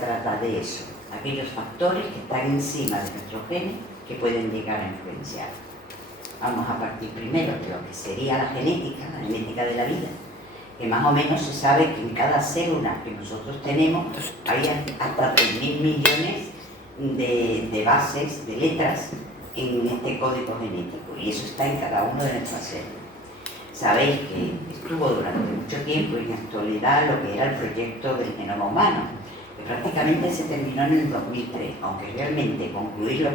trata de eso, aquellos factores que están encima de nuestros genes que pueden llegar a influenciar. Vamos a partir primero de lo que sería la genética de la vida, que más o menos se sabe que en cada célula que nosotros tenemos hay hasta 3.000 millones de bases, de letras en este código genético, y eso está en cada una de nuestras células. Sabéis que estuvo durante mucho tiempo en la actualidad lo que era el proyecto del genoma humano, que prácticamente se terminó en el 2003, aunque realmente concluirlo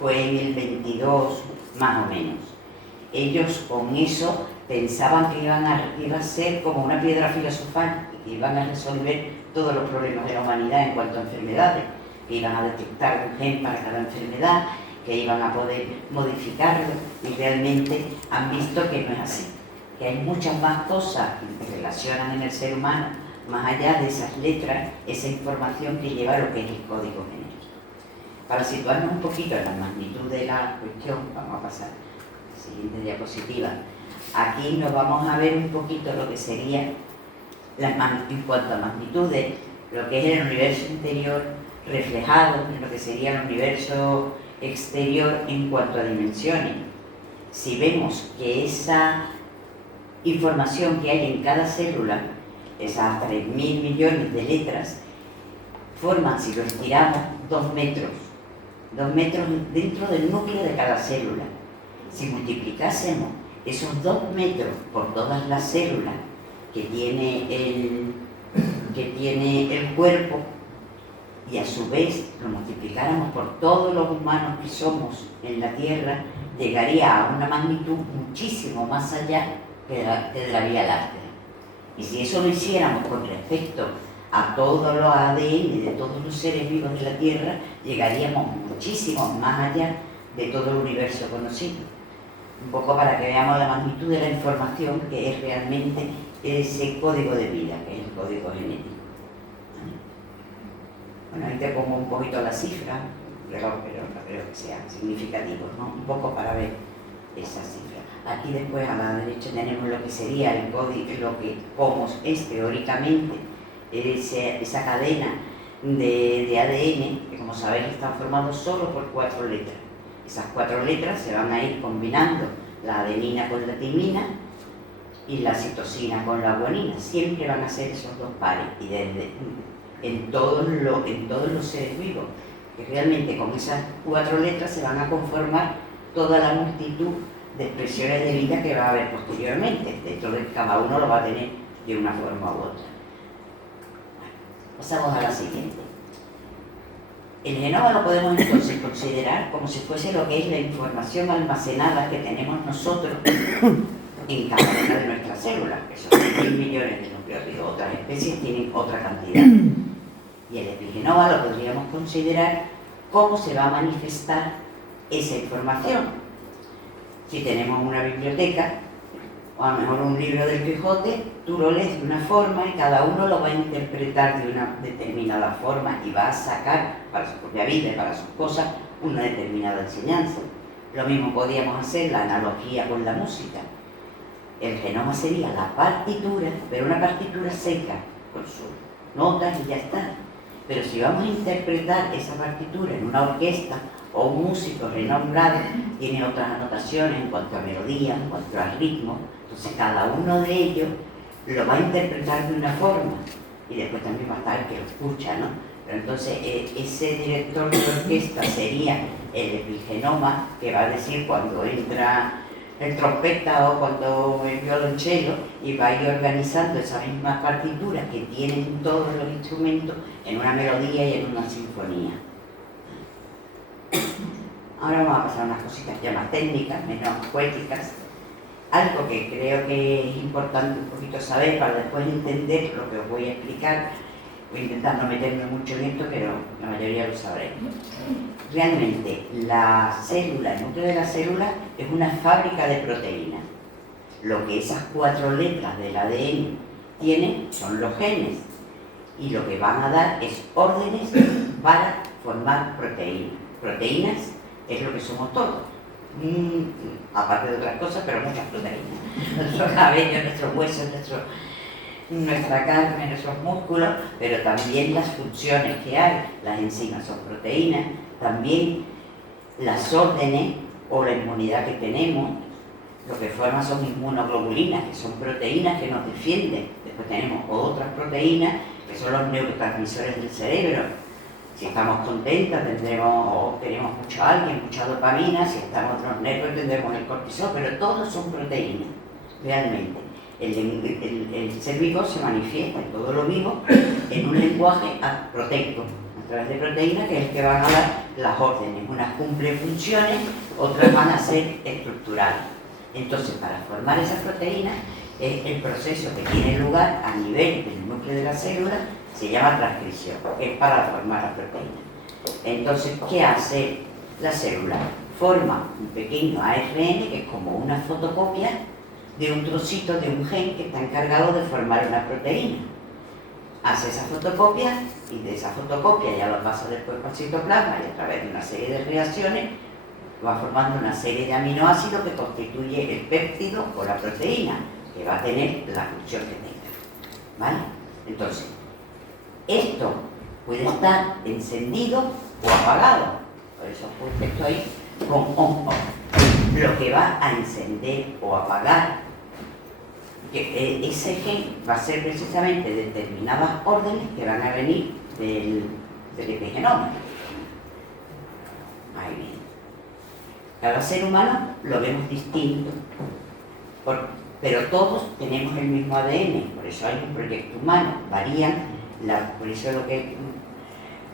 fue en el 22 más o menos. Ellos con eso pensaban que iba a ser como una piedra filosofal, que iban a resolver todos los problemas de la humanidad en cuanto a enfermedades, que iban a detectar un gen para cada enfermedad, que iban a poder modificarlo, y realmente han visto que no es así, que hay muchas más cosas que se relacionan en el ser humano, más allá de esas letras, esa información que lleva lo que es el código genético. Para situarnos un poquito en la magnitud de la cuestión, vamos a pasar a la siguiente diapositiva. Aquí nos vamos a ver un poquito lo que sería, en cuanto a magnitud de lo que es el universo interior reflejado en lo que sería el universo exterior en cuanto a dimensiones. Si vemos que esa información que hay en cada célula, esas 3.000 millones de letras, forman, si lo estiramos, 2 metros dentro del núcleo de cada célula. Si multiplicásemos esos 2 metros por todas las células que tiene el cuerpo, y a su vez lo multiplicáramos por todos los humanos que somos en la Tierra, llegaría a una magnitud muchísimo más allá que de la Vía Láctea. Y si eso lo hiciéramos con respecto a todos los ADN de todos los seres vivos de la Tierra, llegaríamos muchísimo más allá de todo el universo conocido. Un poco para que veamos la magnitud de la información que es realmente ese código de vida, que es el código genético. Bueno, ahí te pongo un poquito la cifra, pero no creo que sea significativo, ¿no? Un poco para ver esa cifra. Aquí después a la derecha tenemos lo que sería el código, lo que como es teóricamente esa cadena de ADN, que como sabéis están formados solo por 4 letras. Esas 4 letras se van a ir combinando, la adenina con la timina y la citosina con la guanina. Siempre van a ser esos 2 pares, y en todos los seres vivos, que realmente con esas 4 letras se van a conformar toda la multitud de expresiones de vida que va a haber posteriormente. Dentro de cada uno lo va a tener de una forma u otra. Pasamos a la siguiente. El genoma lo podemos entonces considerar como si fuese lo que es la información almacenada que tenemos nosotros en cada una de nuestras células, que son 1.000 millones de nucleótidos. Otras especies tienen otra cantidad. Y el epigenoma lo podríamos considerar cómo se va a manifestar esa información. Si tenemos una biblioteca, o a lo mejor un libro del Quijote, tú lo lees de una forma y cada uno lo va a interpretar de una determinada forma y va a sacar para su propia vida y para sus cosas una determinada enseñanza. Lo mismo podríamos hacer la analogía con la música. El genoma sería la partitura, pero una partitura seca, con sus notas y ya está. Pero si vamos a interpretar esa partitura en una orquesta o un músico renombrado, tiene otras anotaciones en cuanto a melodía, en cuanto a ritmo, entonces cada uno de ellos lo va a interpretar de una forma y después también va a estar el que lo escucha, ¿no? Pero entonces ese director de orquesta sería el epigenoma, que va a decir cuando entra el trompeta o cuando el violonchelo, y va a ir organizando esas mismas partituras que tienen todos los instrumentos en una melodía y en una sinfonía. Ahora vamos a pasar a unas cositas ya más técnicas, menos poéticas. Algo que creo que es importante un poquito saber para después entender lo que os voy a explicar. Voy a intentar no meterme mucho en esto, pero la mayoría lo sabréis. Realmente, la célula, el núcleo de la célula es una fábrica de proteínas. Lo que esas 4 letras del ADN tienen son los genes, y lo que van a dar es órdenes para formar proteínas. Proteínas es lo que somos todos, aparte de otras cosas, pero muchas proteínas. Nuestro cabello, nuestros huesos, nuestra carne, nuestros músculos, pero también las funciones que hay. Las enzimas son proteínas, también las órdenes o la inmunidad que tenemos, lo que forman son inmunoglobulinas, que son proteínas que nos defienden. Después tenemos otras proteínas, que son los neurotransmisores del cerebro. Si estamos contentas tendremos mucho alguien, mucha dopamina, si estamos otros nervios tendremos el cortisol, pero todos son proteínas, realmente. El ser vivo se manifiesta en todo lo vivo en un lenguaje proteico, a través de proteínas, que es el que van a dar las órdenes. Unas cumplen funciones, otras van a ser estructurales. Entonces, para formar esas proteínas, el proceso que tiene lugar a nivel del núcleo de la célula se llama transcripción, es para formar la proteína. Entonces, ¿qué hace la célula? Forma un pequeño ARN, que es como una fotocopia de un trocito de un gen que está encargado de formar una proteína. Hace esa fotocopia y de esa fotocopia ya lo pasa después al citoplasma y a través de una serie de reacciones va formando una serie de aminoácidos que constituye el péptido o la proteína, que va a tener la función que tenga. ¿Vale? Entonces, esto puede estar encendido o apagado. Por eso he puesto ahí con on-off. Lo que va a encender o apagar ese gen va a ser precisamente determinadas órdenes que van a venir del epigenoma. Ahí viene. Cada ser humano lo vemos distinto, pero todos tenemos el mismo ADN, por eso hay un proyecto humano, varían, por eso lo que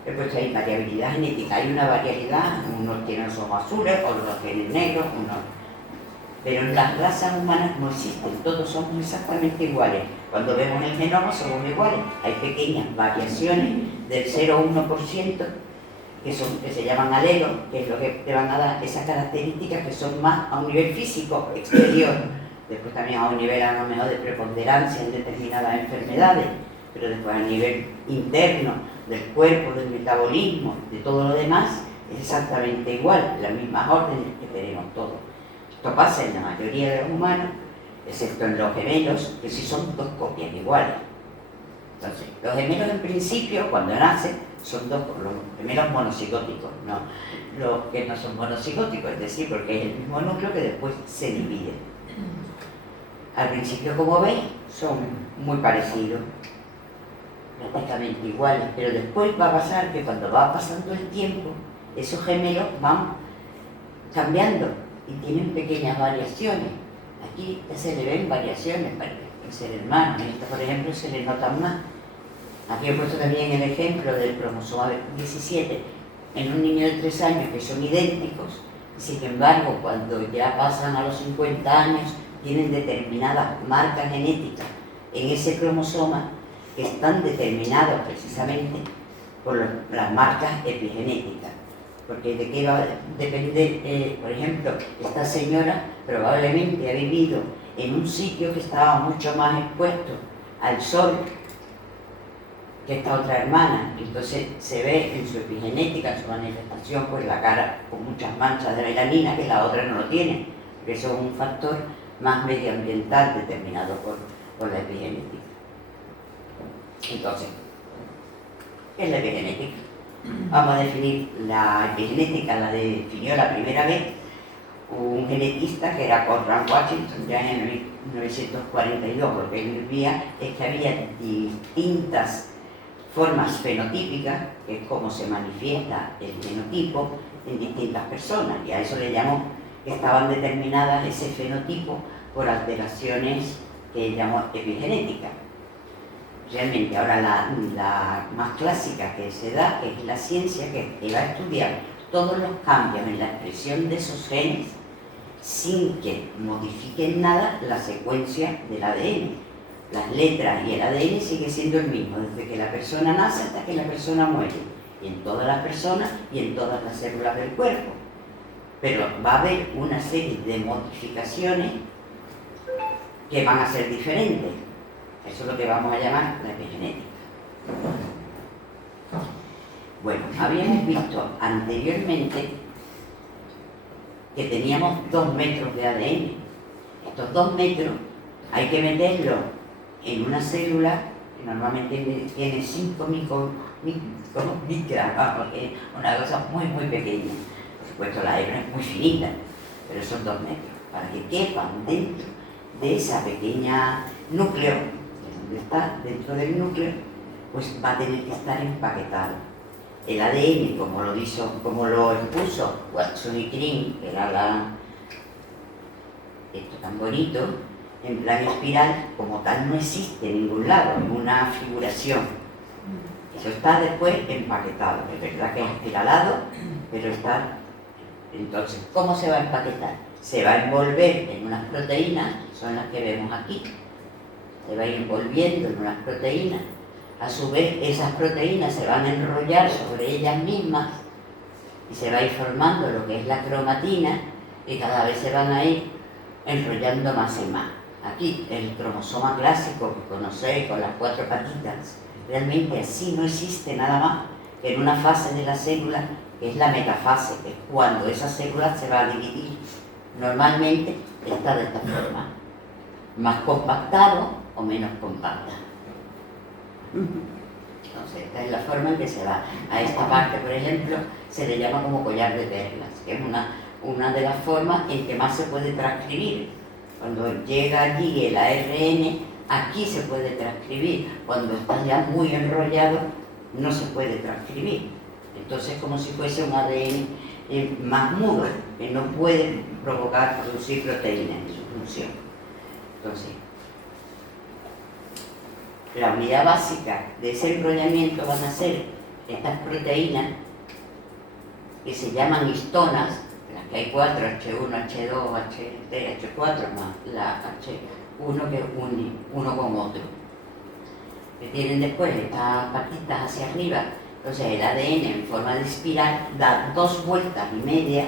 he puesto ahí, variabilidad genética, hay una variabilidad, unos tienen los ojos azules, otros tienen negros, pero las razas humanas no existen, todos somos exactamente iguales. Cuando vemos el genoma somos iguales, hay pequeñas variaciones del 0 o 1%, que se llaman alelos, que es lo que te van a dar esas características que son más a un nivel físico exterior, después también a un nivel a lo mejor de preponderancia en determinadas enfermedades, pero después a nivel interno del cuerpo, del metabolismo, de todo lo demás, es exactamente igual, las mismas órdenes que tenemos todos. Esto pasa en la mayoría de los humanos, excepto en los gemelos, que sí son dos copias iguales. Entonces, los gemelos en principio, cuando nacen, son los gemelos monocigóticos, no los que no son monocigóticos, es decir, porque es el mismo núcleo que después se divide. Al principio, como veis, son muy parecidos, prácticamente iguales, pero después va a pasar que cuando va pasando el tiempo, esos gemelos van cambiando y tienen pequeñas variaciones. Aquí ya se le ven variaciones para el ser hermano, en esta, por ejemplo, se le notan más. Aquí he puesto también el ejemplo del cromosoma 17 en un niño de 3 años que son idénticos, sin embargo, cuando ya pasan a los 50 años, tienen determinadas marcas genéticas en ese cromosoma que están determinadas precisamente por las marcas epigenéticas. Porque de qué va a depender, por ejemplo, esta señora probablemente ha vivido en un sitio que estaba mucho más expuesto al sol que esta otra hermana, entonces se ve en su epigenética, en su manifestación, pues la cara con muchas manchas de melanina que la otra no lo tiene, porque eso es un factor más medioambiental determinado por la epigenética. Entonces, ¿qué es la epigenética? Vamos a definir la epigenética, la definió la primera vez un genetista que era Conrad Washington ya en 1942, lo que él vivía es que había distintas formas fenotípicas, que es como se manifiesta el genotipo en distintas personas, y a eso le llamó que estaban determinadas ese fenotipo por alteraciones que llamó epigenética. Realmente ahora la más clásica que se da, que es la ciencia que va a estudiar todos los cambios en la expresión de esos genes sin que modifiquen nada la secuencia del ADN. Las letras y el ADN sigue siendo el mismo, desde que la persona nace hasta que la persona muere, y en todas las personas y en todas las células del cuerpo. Pero va a haber una serie de modificaciones que van a ser diferentes. Eso es lo que vamos a llamar la epigenética. Bueno, habíamos visto anteriormente que teníamos 2 metros de ADN. Estos 2 metros hay que meterlos en una célula que normalmente tiene 5 micras, vamos, que es una cosa muy pequeña. Por supuesto la hebra es muy finita, pero son 2 metros, para que quepan dentro de esa pequeña núcleo, donde está dentro del núcleo, pues va a tener que estar empaquetado. El ADN, como lo expuso Watson y Crick, que era esto tan bonito, en plan espiral, como tal no existe en ningún lado, en una figuración. Eso está después empaquetado, es verdad que es espiralado, pero está. Entonces, ¿cómo se va a empaquetar? Se va a envolver en unas proteínas, que son las que vemos aquí. Se va a ir envolviendo en unas proteínas. A su vez, esas proteínas se van a enrollar sobre ellas mismas y se va a ir formando lo que es la cromatina, y cada vez se van a ir enrollando más y más. Aquí, el cromosoma clásico que conocéis con las 4 patitas, realmente así no existe nada más que en una fase de la célula, que es la metafase, que es cuando esa célula se va a dividir. Normalmente está de esta forma, más compactado o menos compactado. Entonces, esta es la forma en que se va. A esta parte, por ejemplo, se le llama como collar de perlas, que es una de las formas en que más se puede transcribir. Cuando llega allí el ARN, aquí se puede transcribir. Cuando está ya muy enrollado, no se puede transcribir. Entonces, como si fuese un ADN más mudo, que no puede producir proteínas en su función. Entonces, la unidad básica de ese enrollamiento van a ser estas proteínas que se llaman histonas, las que hay 4, H1, H2, H3, H4, más la H1 que une uno con otro, que tienen después estas patitas hacia arriba. Entonces el ADN en forma de espiral da 2 vueltas y media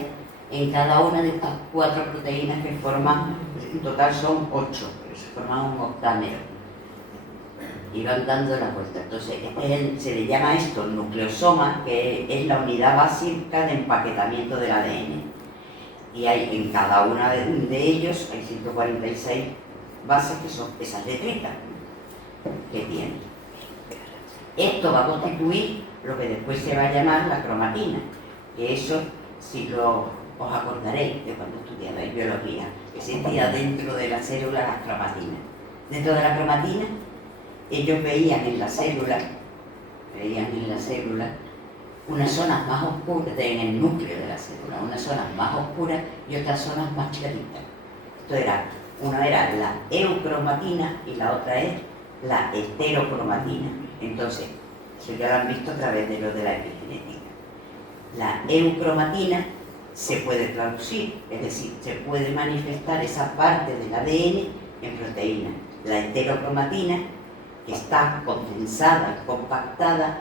en cada una de estas 4 proteínas que forman, en total son 8, pero se forman un octámero. Y van dando la vuelta. Entonces, se le llama esto nucleosoma, que es la unidad básica de empaquetamiento del ADN. Y hay en cada una de ellos, hay 146 bases que son esas letritas que tienen. Esto va a constituir lo que después se va a llamar la cromatina, que eso, si os acordaréis de cuando estudiabais biología, que existía dentro de la célula las cromatinas. Dentro de la cromatina, ellos veían en la célula unas zonas más oscuras, en el núcleo de la célula, unas zonas más oscuras y otras zonas más claritas. Una era la eucromatina y la otra es la heterocromatina. Entonces, eso ya lo han visto a través de lo de la epigenética. La eucromatina se puede traducir, es decir, se puede manifestar esa parte del ADN en proteína. La heterocromatina, que está condensada, compactada,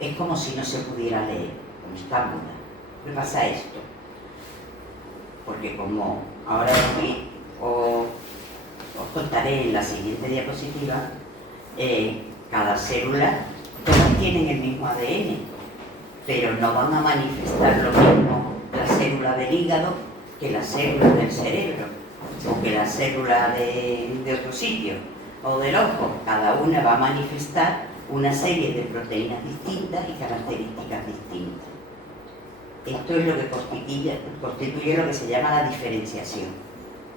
es como si no se pudiera leer, como está muda. ¿Qué pasa esto? Porque como ahora os contaré en la siguiente diapositiva, cada célula, todas tienen el mismo ADN, pero no van a manifestar lo mismo la célula del hígado que la célula del cerebro, o que la célula de otro sitio, o del ojo. Cada una va a manifestar una serie de proteínas distintas y características distintas. Esto es lo que constituye lo que se llama la diferenciación.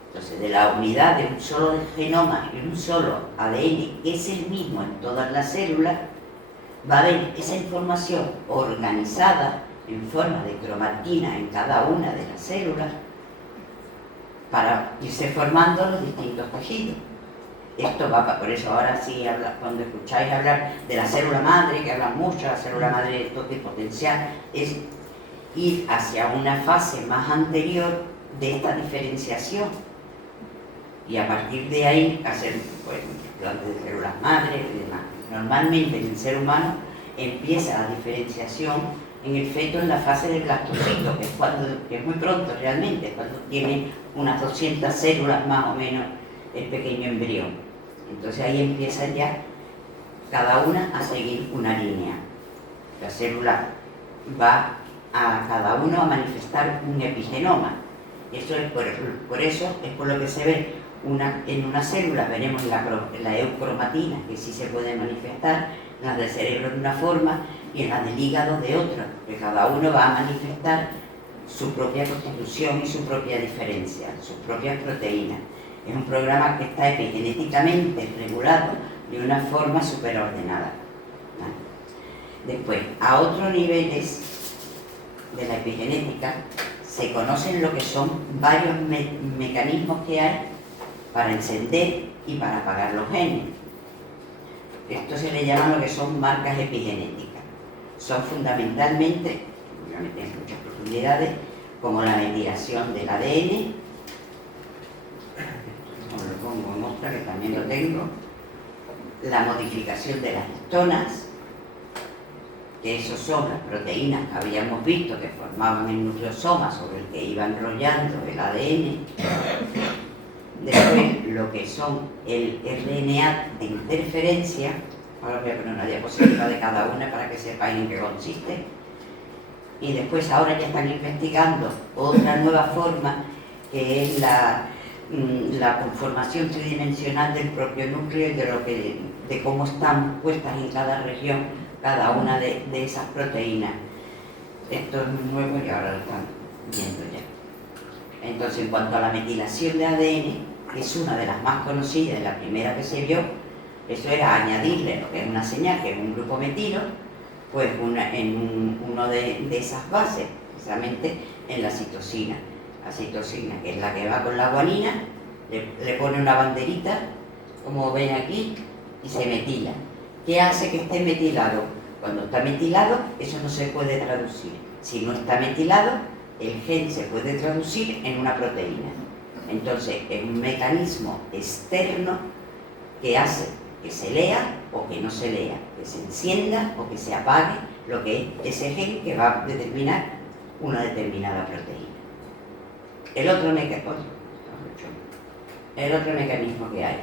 Entonces, de la unidad de un solo genoma y un solo ADN, que es el mismo en todas las células, va a haber esa información organizada en forma de cromatina en cada una de las células para irse formando los distintos tejidos. Esto va, por eso ahora sí, cuando escucháis hablar de la célula madre, que hablan mucho, la célula madre de potencial, es ir hacia una fase más anterior de esta diferenciación y a partir de ahí hacer implantes de células madre y demás. Normalmente en el ser humano empieza la diferenciación en el feto en la fase del blastocito, que es muy pronto realmente, cuando tiene unas 200 células más o menos el pequeño embrión. Entonces ahí empieza ya cada una a seguir una línea. La célula va a cada uno a manifestar un epigenoma. Eso es por eso es por lo que se ve en una célula veremos la eucromatina, que sí se puede manifestar, en las del cerebro de una forma y en las del hígado de otra, que cada uno va a manifestar su propia constitución y su propia diferencia, sus propias proteínas. Es un programa que está epigenéticamente regulado de una forma superordenada. Después, a otros niveles de la epigenética, se conocen lo que son varios mecanismos que hay para encender y para apagar los genes. Esto se le llama lo que son marcas epigenéticas. Son fundamentalmente, obviamente en muchas profundidades, como la mediación del ADN, como lo pongo en muestra que también lo tengo, la modificación de las histonas, que esos son las proteínas que habíamos visto que formaban el nucleosoma sobre el que iba enrollando el ADN. Después lo que son el RNA de interferencia, ahora voy a poner una diapositiva de cada una para que sepáis en qué consiste. Y después ahora ya están investigando otra nueva forma, que es la conformación tridimensional del propio núcleo y de cómo están puestas en cada región cada una de esas proteínas. Esto es muy nuevo y ahora lo están viendo ya. Entonces, en cuanto a la metilación de ADN, que es una de las más conocidas, la primera que se vio, eso era añadirle lo que es una señal, que es un grupo metilo, pues en uno de esas bases, precisamente en la citosina. La citosina, que es la que va con la guanina, le pone una banderita, como ven aquí, y se metila. ¿Qué hace que esté metilado? Cuando está metilado, eso no se puede traducir. Si no está metilado, el gen se puede traducir en una proteína. Entonces, es un mecanismo externo que hace que se lea o que no se lea, que se encienda o que se apague lo que es ese gen que va a determinar una determinada proteína. El otro mecanismo que hay,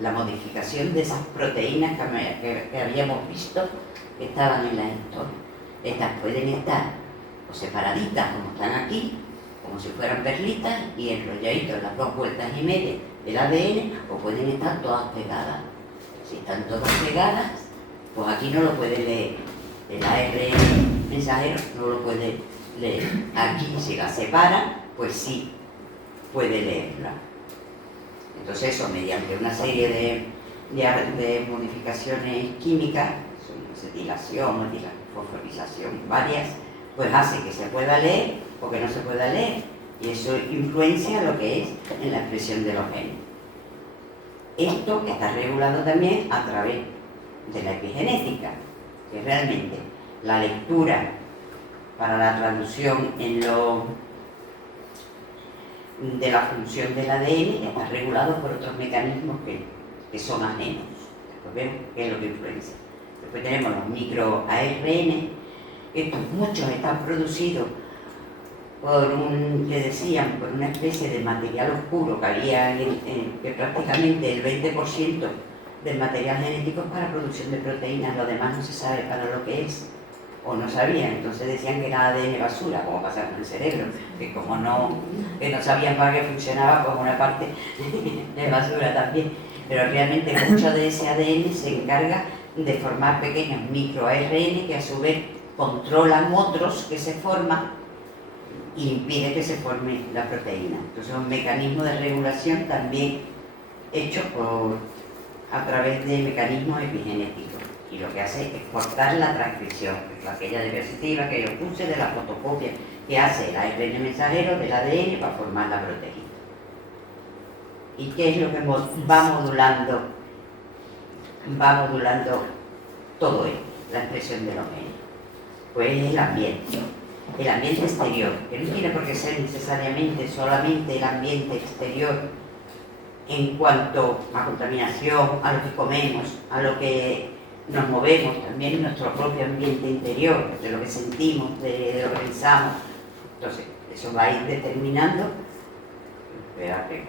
la modificación de esas proteínas que habíamos visto que estaban en la histonas. Estas pueden estar o separaditas como están aquí, como si fueran perlitas y enrolladitos en las 2 vueltas y media del ADN, o pueden estar todas pegadas. Si están todas pegadas, pues aquí no lo puede leer. El ARN mensajero no lo puede leer. Aquí, si la separa, pues sí puede leerla. Entonces eso, mediante una serie de modificaciones químicas, acetilación, fosforización, varias, pues hace que se pueda leer o que no se pueda leer. Y eso influencia lo que es en la expresión de los genes. Esto está regulado también a través de la epigenética, que realmente la lectura para la traducción de la función del ADN está regulado por otros mecanismos que son ajenos. Después vemos qué es lo que influencia. Después tenemos los microARN. Estos muchos están producidos por una especie de material oscuro que había que prácticamente el 20% del material genético es para producción de proteínas, lo demás no se sabe para lo que es, o no sabían. Entonces decían que era ADN basura, como pasa con el cerebro, que como no sabían para qué funcionaba, como una parte de basura también. Pero realmente mucho de ese ADN se encarga de formar pequeños microARN que a su vez controlan otros que se forman y impide que se forme la proteína. Entonces es un mecanismo de regulación también hecho a través de mecanismos epigenéticos, y lo que hace es cortar la transcripción, que es aquella diapositiva que yo puse de la fotocopia que hace el ARN mensajero del ADN para formar la proteína. ¿Y qué es lo que va modulando todo esto, la expresión de los genes? Pues el ambiente exterior, que no tiene por qué ser necesariamente solamente el ambiente exterior en cuanto a contaminación, a lo que comemos, a lo que nos movemos, también nuestro propio ambiente interior, de lo que sentimos, de lo que pensamos. Entonces, eso va a ir determinando. Espera que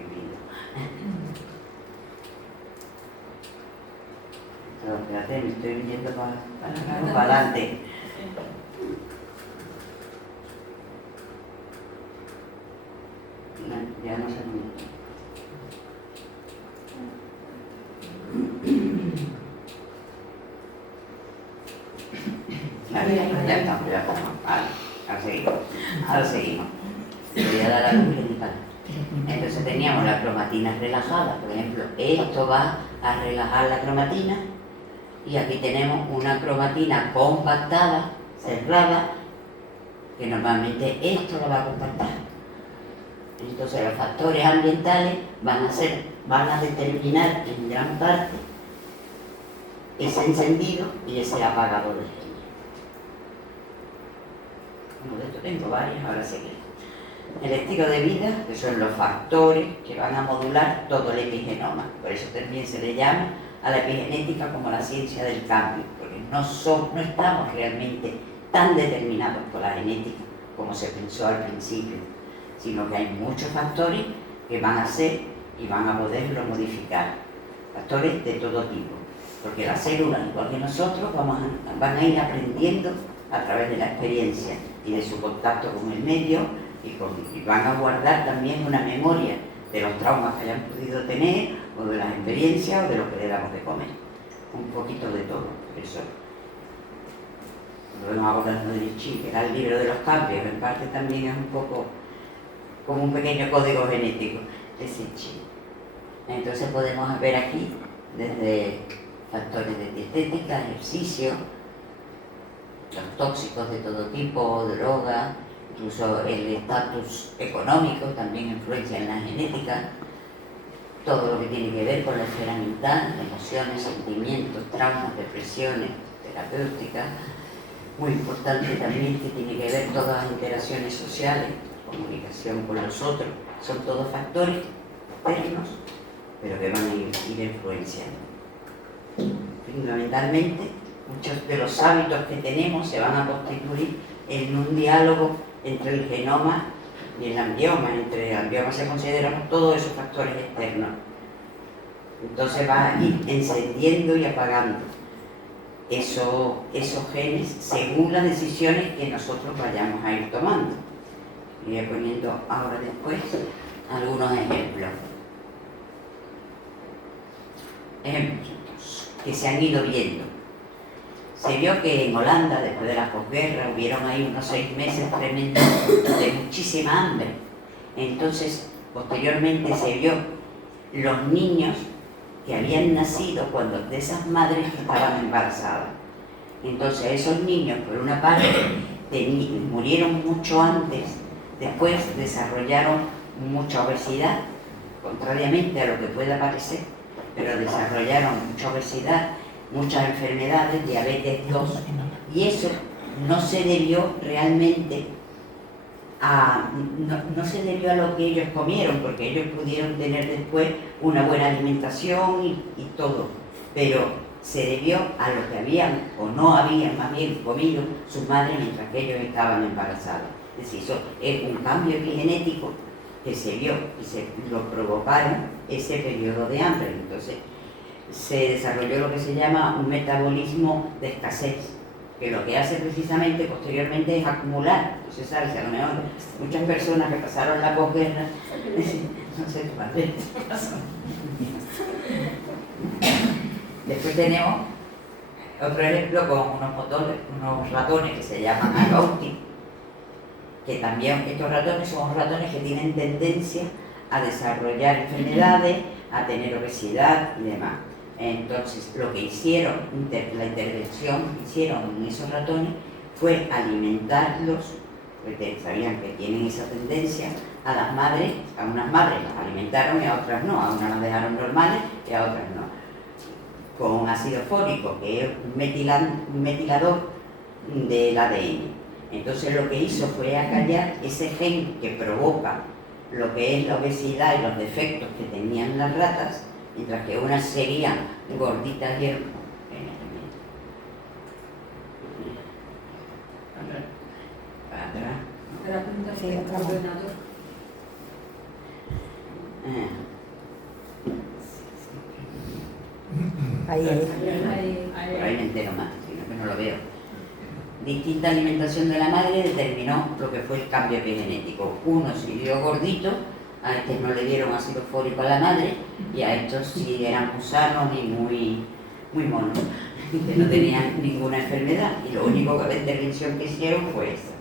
espérate, me estoy viniendo para adelante. No, ya no sé. Ya está, ya está. Vale, ahora seguimos. Ahora seguimos. Le voy a dar a luz y le disparo. Entonces teníamos la cromatina relajada, por ejemplo, esto va a relajar la cromatina y aquí tenemos una cromatina compactada, cerrada, que normalmente esto lo va a compactar. Entonces los factores ambientales van a determinar en gran parte ese encendido y ese apagado de genio. Bueno, de esto tengo varios, ahora seguiré. El estilo de vida, que son los factores que van a modular todo el epigenoma. Por eso también se le llama a la epigenética como la ciencia del cambio, porque no estamos realmente tan determinados por la genética como se pensó al principio, sino que hay muchos factores que van a ser y van a poderlo modificar. Factores de todo tipo, porque las células, igual que nosotros, van a ir aprendiendo a través de la experiencia y de su contacto con el medio, y van a guardar también una memoria de los traumas que hayan podido tener, o de las experiencias, o de lo que le damos de comer. Un poquito de todo. Por eso lo vemos hablando del chi, que era el libro de los cambios, en parte también es un poco como un pequeño código genético de ese chi. Entonces podemos ver aquí desde factores de dietética, ejercicio, los tóxicos de todo tipo, drogas, incluso el estatus económico también influencia en la genética, todo lo que tiene que ver con la esfera mental, emociones, sentimientos, traumas, depresiones, terapéuticas. Muy importante también que tiene que ver todas las interacciones sociales, comunicación con los otros, son todos factores externos, pero que van a ir influenciando. Fundamentalmente, muchos de los hábitos que tenemos se van a constituir en un diálogo entre el genoma y el ambioma. Entre el ambioma se consideran todos esos factores externos. Entonces va a ir encendiendo y apagando esos genes según las decisiones que nosotros vayamos a ir tomando. Iré poniendo ahora después algunos ejemplos. Ejemplos que se han ido viendo. Se vio que en Holanda, después de la posguerra, hubieron ahí unos 6 meses tremendos de muchísima hambre. Entonces, posteriormente se vio los niños que habían nacido cuando de esas madres que estaban embarazadas. Entonces, esos niños, por una parte, murieron mucho antes, después desarrollaron mucha obesidad, contrariamente a lo que pueda parecer, pero desarrollaron mucha obesidad, muchas enfermedades, diabetes 2, y eso no se debió realmente no se debió a lo que ellos comieron, porque ellos pudieron tener después una buena alimentación y todo, pero se debió a lo que habían o no habían más bien comido sus madres mientras que ellos estaban embarazados. Es decir, eso es un cambio epigenético que se vio y se lo provocaron ese periodo de hambre. Entonces se desarrolló lo que se llama un metabolismo de escasez, que lo que hace precisamente posteriormente es acumular. Entonces, ¿sabes? A lo mejor muchas personas que pasaron la posguerra, no sé tu padre. Después tenemos otro ejemplo con unos ratones que se llaman agouti, que también estos ratones son ratones que tienen tendencia a desarrollar enfermedades, a tener obesidad y demás. Entonces, lo que hicieron, la intervención que hicieron en esos ratones fue alimentarlos, porque sabían que tienen esa tendencia, a las madres, a unas madres las alimentaron y a otras no, a unas las dejaron normales y a otras no, con ácido fólico, que es un metilador del ADN. Entonces, lo que hizo fue acallar ese gen que provoca lo que es la obesidad y los defectos que tenían las ratas, mientras que unas seguían gorditas y para atrás. La punta sí, el ordenador. Por ahí me entero más, sino que no lo veo. Distinta alimentación de la madre determinó lo que fue el cambio epigenético. Uno siguió gordito, a estos no le dieron ácido fólico a la madre, y a estos sí eran gusanos y muy muy monos, que no tenían ninguna enfermedad, y lo único que la intervención que hicieron fue esa.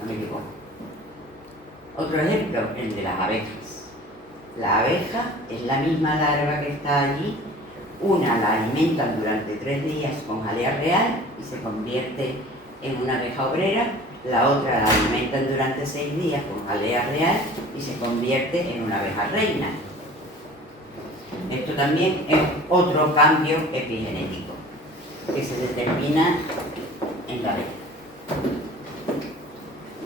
No me equivoco. Otro ejemplo, el de las abejas. La abeja es la misma larva que está allí. Una la alimentan durante 3 días con jalea real y se convierte en una abeja obrera. La otra la alimentan durante 6 días con jalea real y se convierte en una abeja reina. Esto también es otro cambio epigenético que se determina en la abeja.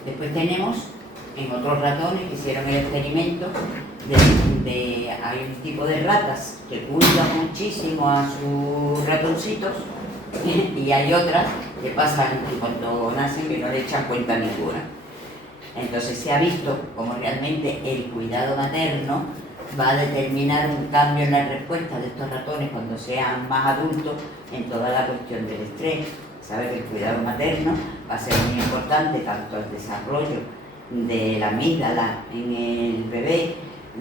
Después tenemos en otros ratones que hicieron el experimento hay un tipo de ratas que cuidan muchísimo a sus ratoncitos y hay otras que pasan cuando nacen que no le echan cuenta ninguna. Entonces se ha visto como realmente el cuidado materno va a determinar un cambio en la respuesta de estos ratones cuando sean más adultos en toda la cuestión del estrés. Sabe que el cuidado materno va a ser muy importante tanto el desarrollo de la amígdala en el bebé,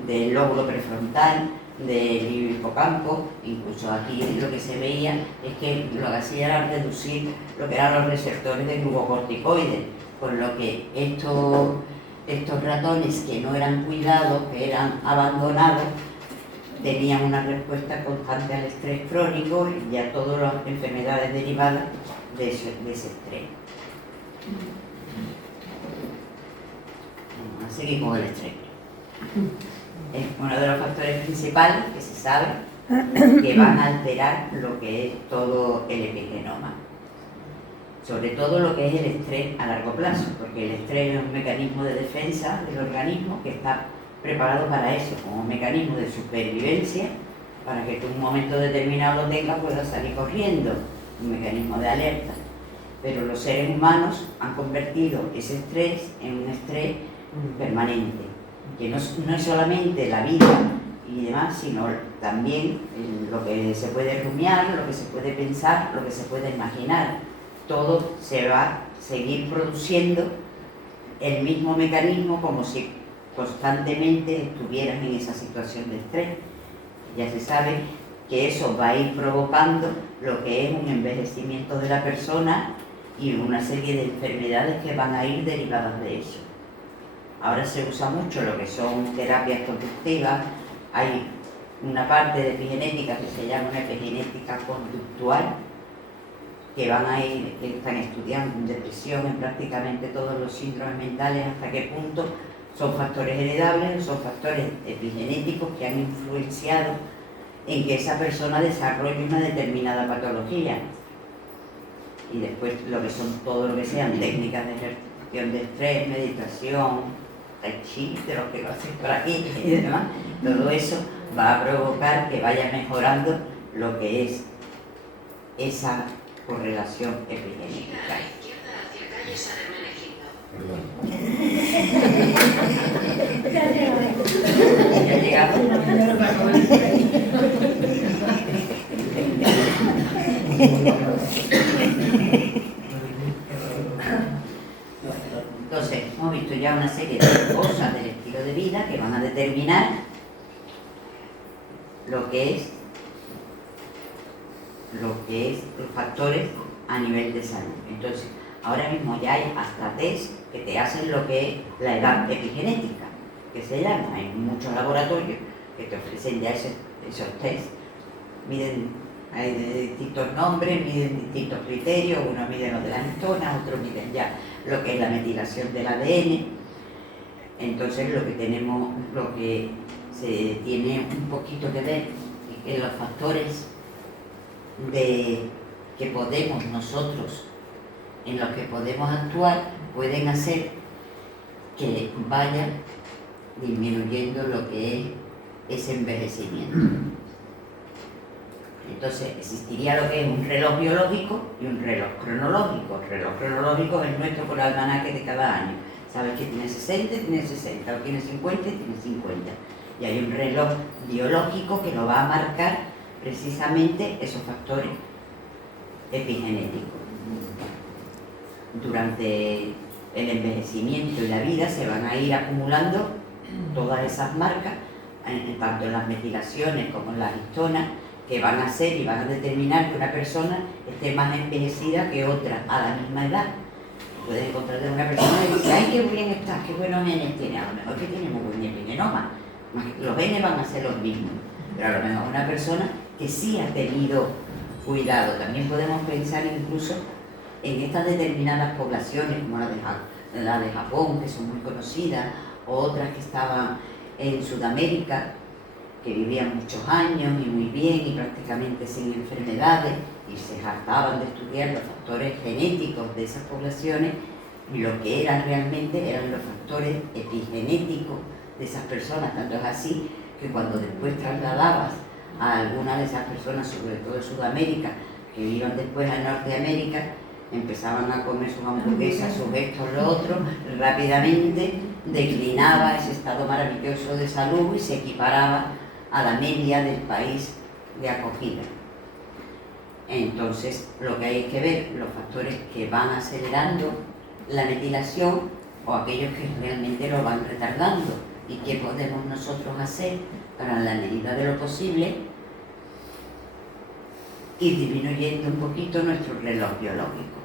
del lóbulo prefrontal, del hipocampo. Incluso aquí lo que se veía es que lo que hacía era reducir lo que eran los receptores de glucocorticoides, con lo que estos ratones que no eran cuidados, que eran abandonados, tenían una respuesta constante al estrés crónico y a todas las enfermedades derivadas de ese estrés. Vamos a seguir con el estrés. Es uno de los factores principales que se sabe que van a alterar lo que es todo el epigenoma. Sobre todo lo que es el estrés a largo plazo, porque el estrés es un mecanismo de defensa del organismo que está preparado para eso, como un mecanismo de supervivencia, para que tú en un momento determinado lo tengas, puedas salir corriendo, un mecanismo de alerta. Pero los seres humanos han convertido ese estrés en un estrés permanente, que no es solamente la vida y demás, sino también lo que se puede rumiar, lo que se puede pensar, lo que se puede imaginar. Todo se va a seguir produciendo el mismo mecanismo como si constantemente estuvieran en esa situación de estrés. Ya se sabe que eso va a ir provocando lo que es un envejecimiento de la persona y una serie de enfermedades que van a ir derivadas de eso. Ahora se usa mucho lo que son terapias conductivas. Hay una parte de epigenética que se llama una epigenética conductual, que están estudiando en depresión, en prácticamente todos los síndromes mentales, hasta qué punto son factores heredables, son factores epigenéticos que han influenciado en que esa persona desarrolle una determinada patología. Y después lo que son todo lo que sean técnicas de gestión de estrés, meditación, tai chi, de lo que lo hacen por aquí y demás, todo eso va a provocar que vaya mejorando lo que es esa correlación epigenética. Ya llegamos. Entonces, hemos visto ya una serie de cosas del estilo de vida que van a determinar lo que es los factores a nivel de salud. Entonces, ahora mismo ya hay hasta test que te hacen lo que es la edad epigenética, que se llama. Hay muchos laboratorios que te ofrecen ya esos test. Hay de distintos nombres, miden distintos criterios, unos miden lo de las histonas, otros miden ya lo que es la metilación del ADN. Entonces lo que se tiene un poquito que ver es que los factores que podemos nosotros, en los que podemos actuar, pueden hacer que vaya disminuyendo lo que es ese envejecimiento. Entonces existiría lo que es un reloj biológico y un reloj cronológico. El reloj cronológico es nuestro con el almanaque de cada año. Sabes que tiene 60, tiene 60, o tiene 50, tiene 50. Y hay un reloj biológico que lo va a marcar precisamente esos factores epigenéticos. Durante el envejecimiento y la vida se van a ir acumulando todas esas marcas tanto en las metilaciones como en las histonas, que van a hacer y van a determinar que una persona esté más envejecida que otra a la misma edad. Puedes encontrarte una persona que dice, ay, qué bien estás, qué buenos genes tiene. A lo mejor que tiene muy buen epigenoma. Los genes van a ser los mismos. Pero a lo mejor una persona que sí ha tenido cuidado. También podemos pensar incluso en estas determinadas poblaciones, como la de Japón, que son muy conocidas, o otras que estaban en Sudamérica, que vivían muchos años y muy bien y prácticamente sin enfermedades, y se jactaban de estudiar los factores genéticos de esas poblaciones, y lo que eran realmente eran los factores epigenéticos de esas personas. Tanto es así que cuando después trasladabas a algunas de esas personas, sobre todo de Sudamérica, que iban después a Norteamérica, empezaban a comer sus hamburguesas, sus esto, lo otro, rápidamente declinaba ese estado maravilloso de salud y se equiparaba a la media del país de acogida. Entonces, lo que hay que ver, los factores que van acelerando la metilación o aquellos que realmente lo van retardando, y qué podemos nosotros hacer para, en la medida de lo posible, ir disminuyendo un poquito nuestro reloj biológico.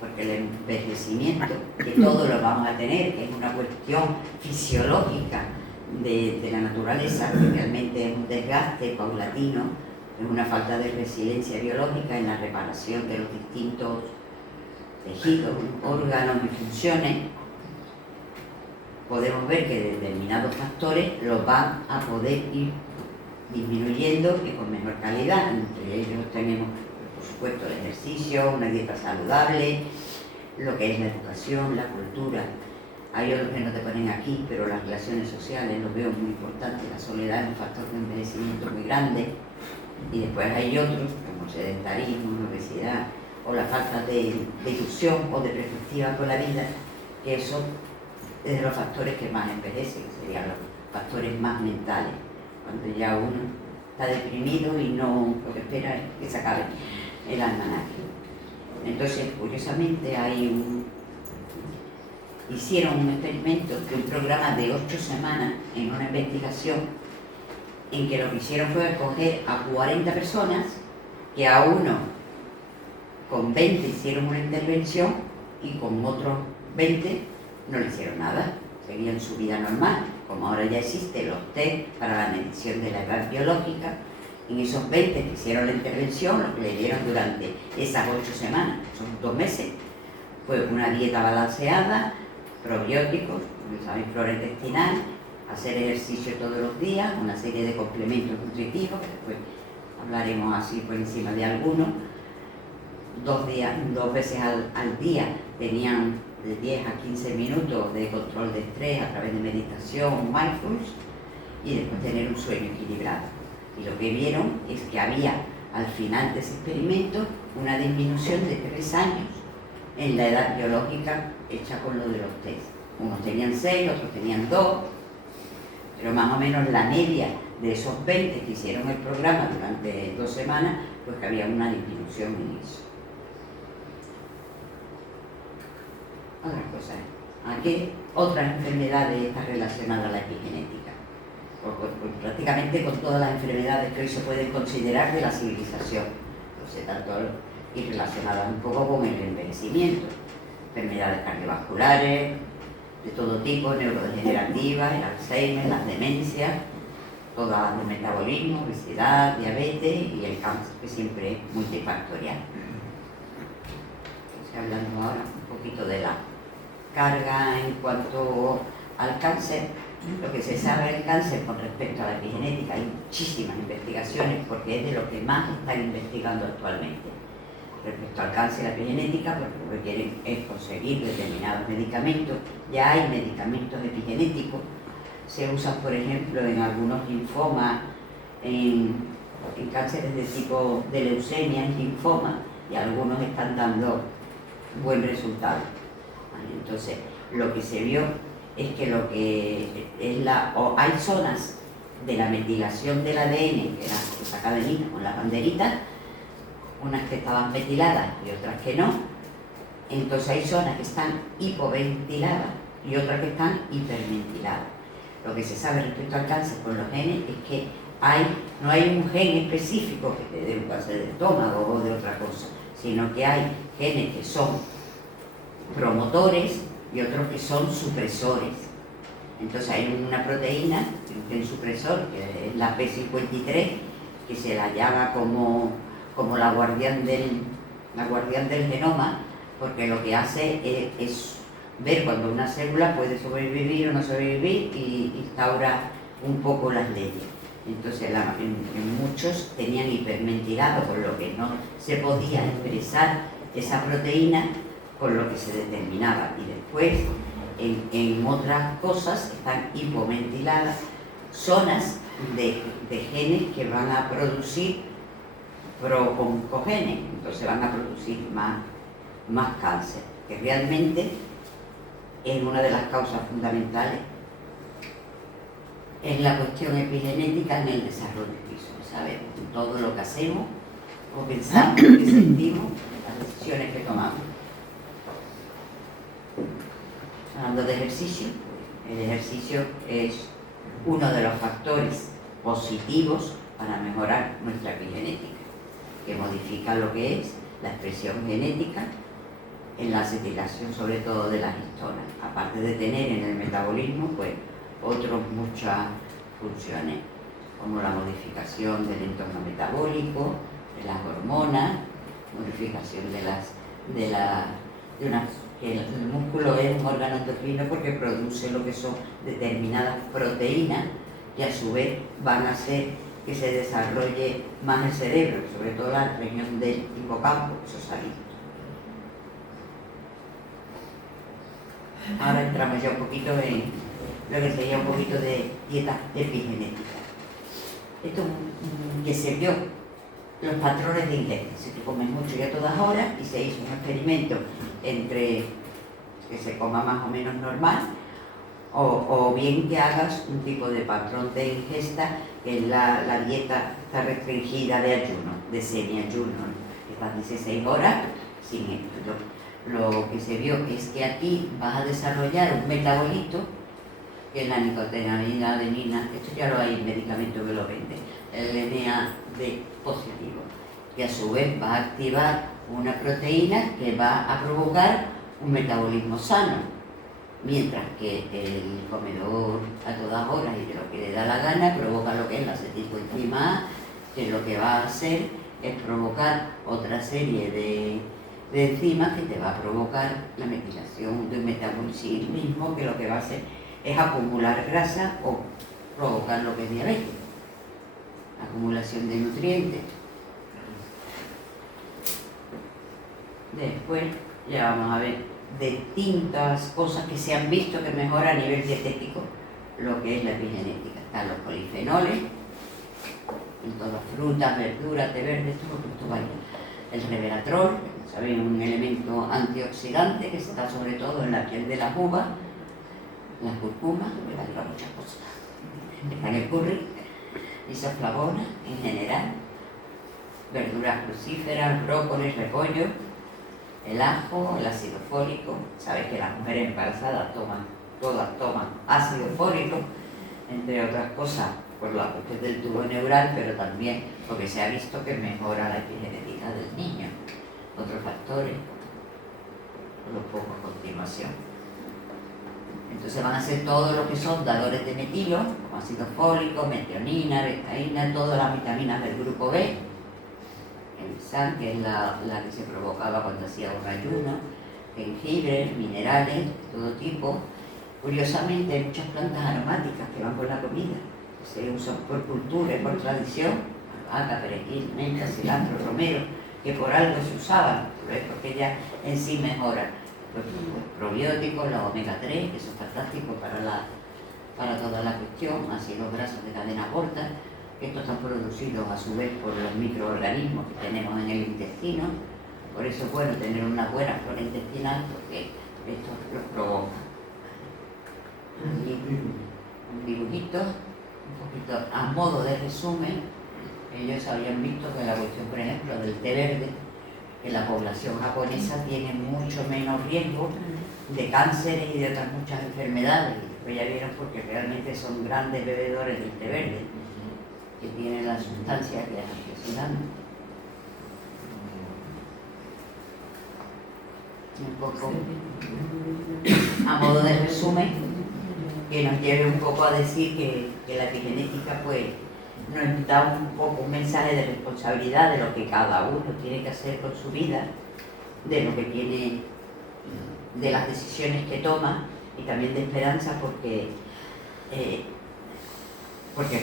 Porque el envejecimiento, que todo lo vamos a tener, que es una cuestión fisiológica de la naturaleza, que realmente es un desgaste paulatino, es una falta de resiliencia biológica en la reparación de los distintos tejidos, órganos y funciones, podemos ver que determinados factores los van a poder ir disminuyendo y con menor calidad. Entre ellos tenemos, por supuesto, el ejercicio, una dieta saludable, lo que es la educación, la cultura. Hay otros que no te ponen aquí, pero las relaciones sociales los veo muy importantes. La soledad es un factor de envejecimiento muy grande. Y después hay otros, como el sedentarismo, la obesidad, o la falta de ilusión o de perspectiva con la vida, que eso es de los factores que más envejecen, serían los factores más mentales, cuando ya uno está deprimido y no lo que espera es que se acabe el almanaque. Entonces, curiosamente, hicieron un experimento de un programa de 8 semanas en una investigación en que lo que hicieron fue escoger a 40 personas, que a uno con 20 hicieron una intervención y con otros 20 no le hicieron nada, seguían su vida normal. Como ahora ya existen los test para la medición de la edad biológica, en esos 20 que hicieron la intervención, lo que le dieron durante esas 8 semanas, son 2 meses, fue una dieta balanceada, probióticos, flora intestinal, hacer ejercicio todos los días, una serie de complementos nutritivos, que después hablaremos así por encima de algunos. 2 veces al día tenían de 10 a 15 minutos de control de estrés a través de meditación, mindfulness, y después tener un sueño equilibrado. Y lo que vieron es que había al final de ese experimento una disminución de 3 años en la edad biológica hecha con lo de los test. Unos tenían 6, otros tenían 2, pero más o menos la media de esos 20 que hicieron el programa durante 2 semanas, pues que había una disminución en eso. Otra cosa, ¿a qué otras enfermedades están relacionadas a la epigenética? Pues prácticamente con todas las enfermedades que hoy se pueden considerar de la civilización, entonces tanto y relacionadas un poco con el envejecimiento, enfermedades cardiovasculares de todo tipo, neurodegenerativas, el Alzheimer, las demencias, todas de metabolismo, obesidad, diabetes y el cáncer, que siempre es multifactorial. Entonces, hablando ahora un poquito de la carga en cuanto al cáncer, lo que se sabe del cáncer con respecto a la epigenética, hay muchísimas investigaciones porque es de lo que más están investigando actualmente. Respecto al cáncer, la epigenética, porque lo que quieren es conseguir determinados medicamentos. Ya hay medicamentos epigenéticos, se usan por ejemplo en algunos linfomas, en cánceres de tipo de leucemia, en linfoma, y algunos están dando buen resultado. Entonces, lo que se vio es que lo que es hay zonas de la metilación del ADN, que era esa cadenita con las banderitas, unas que estaban metiladas y otras que no. Entonces hay zonas que están hipoventiladas y otras que están hiperventiladas. Lo que se sabe respecto al cáncer con los genes es que no hay un gen específico que te dé un cáncer de estómago o de otra cosa, sino que hay genes que son promotores y otros que son supresores. Entonces hay una proteína, un gen supresor, que es la P53, que se la llama como la guardián del genoma, porque lo que hace es ver cuando una célula puede sobrevivir o no sobrevivir y instaura un poco las leyes. Entonces en muchos tenían hiperventilado, con lo que no se podía expresar esa proteína con lo que se determinaba, y después en otras cosas están hipoventiladas zonas de genes que van a producir pro-oncogenes, entonces van a producir más cáncer, que realmente es una de las causas fundamentales en la cuestión epigenética en el desarrollo físico. Sabemos todo lo que hacemos, o pensamos, lo que sentimos, las decisiones que tomamos. Hablando de ejercicio, el ejercicio es uno de los factores positivos para mejorar nuestra epigenética, que modifica lo que es la expresión genética en la acetilación, sobre todo de las histonas, aparte de tener en el metabolismo pues otras muchas funciones, como la modificación del entorno metabólico, de las hormonas, modificación que el músculo es un órgano endocrino porque produce lo que son determinadas proteínas que a su vez van a hacer que se desarrolle más el cerebro, sobre todo la región del hipocampo, eso se ha visto. Ahora entramos ya un poquito en lo que sería un poquito de dieta epigenética. Esto que se vio los patrones de ingesta. Si tú comes mucho y a todas horas, y se hizo un experimento entre que se coma más o menos normal, o bien que hagas un tipo de patrón de ingesta, que es la dieta está restringida de ayuno, de semiayuno, que estás 16 horas sin esto. Lo que se vio es que aquí vas a desarrollar un metabolito, que es la nicotinamida adenina, esto ya lo hay en medicamentos que lo venden, el NAD positivo, que a su vez va a activar una proteína que va a provocar un metabolismo sano, mientras que el comedor a todas horas y de lo que le da la gana provoca lo que es la acetilcoenzima A, que lo que va a hacer es provocar otra serie de enzimas que te va a provocar la metilación de un metabolismo que lo que va a hacer es acumular grasa o provocar lo que es diabetes, acumulación de nutrientes. Después ya vamos a ver distintas cosas que se han visto que mejoran a nivel dietético lo que es la epigenética. Están los polifenoles, en todas frutas, verduras, té verde, todo esto vaya. El resveratrol, ¿saben? Un elemento antioxidante que está sobre todo en la piel de las uvas, las cúrcumas, me va a llevar muchas cosas. Está en el curry, isoflavona en general, verduras crucíferas, brócolis, repollo, el ajo, el ácido fólico. Sabes que las mujeres embarazadas todas toman ácido fólico, entre otras cosas por la cuestión del tubo neural, pero también porque se ha visto que mejora la epigenética del niño. Otros factores, los pongo a continuación. Entonces van a ser todo lo que son dadores de metilo, como ácido fólico, metionina, betaína, todas las vitaminas del grupo B, el SAN, que es la que se provocaba cuando hacía un ayuno, jengibre, minerales, todo tipo. Curiosamente hay muchas plantas aromáticas que van con la comida, que se usan por cultura y por tradición, albahaca, perejil, menta, cilantro, romero, que por algo se usaban, porque ya en sí mejoran. Los probióticos, los omega 3, que son fantásticos para toda la cuestión, ácidos grasos de cadena corta, que estos están producidos a su vez por los microorganismos que tenemos en el intestino. Por eso es bueno tener una buena flora intestinal, porque esto los provoca. Un dibujito, un poquito a modo de resumen. Ellos habían visto que la cuestión, por ejemplo, del té verde, que la población japonesa tiene mucho menos riesgo de cánceres y de otras muchas enfermedades. Pues ya vieron porque realmente son grandes bebedores del té verde, que tienen la sustancia que es antioxidante. Un poco a modo de resumen, que nos lleve un poco a decir que la epigenética pues nos da un poco un mensaje de responsabilidad de lo que cada uno tiene que hacer con su vida, de lo que tiene, de las decisiones que toma, y también de esperanza porque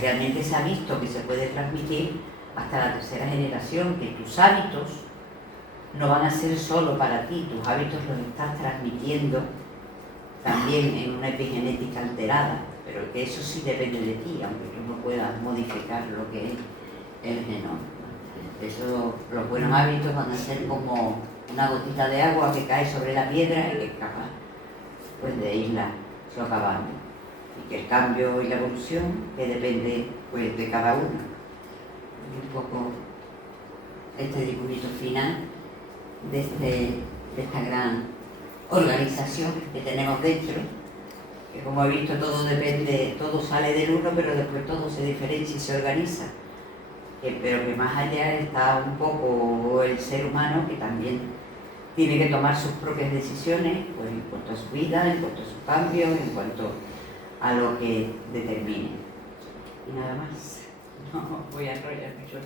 realmente se ha visto que se puede transmitir hasta la tercera generación, que tus hábitos no van a ser solo para ti, tus hábitos los estás transmitiendo también en una epigenética alterada, pero que eso sí depende de ti, aunque tú no puedas modificar lo que es el genoma. Eso, los buenos hábitos van a ser como una gotita de agua que cae sobre la piedra y que es capaz pues, de irla socavando. Y que el cambio y la evolución que depende pues, de cada uno. Un poco este dibujito final de esta gran organización que tenemos dentro, que como he visto todo depende, todo sale del uno, pero después todo se diferencia y se organiza. Pero que más allá está un poco el ser humano, que también tiene que tomar sus propias decisiones pues, en cuanto a su vida, en cuanto a su cambio, en cuanto a lo que determine. Y nada más. No voy a enrollar mucho.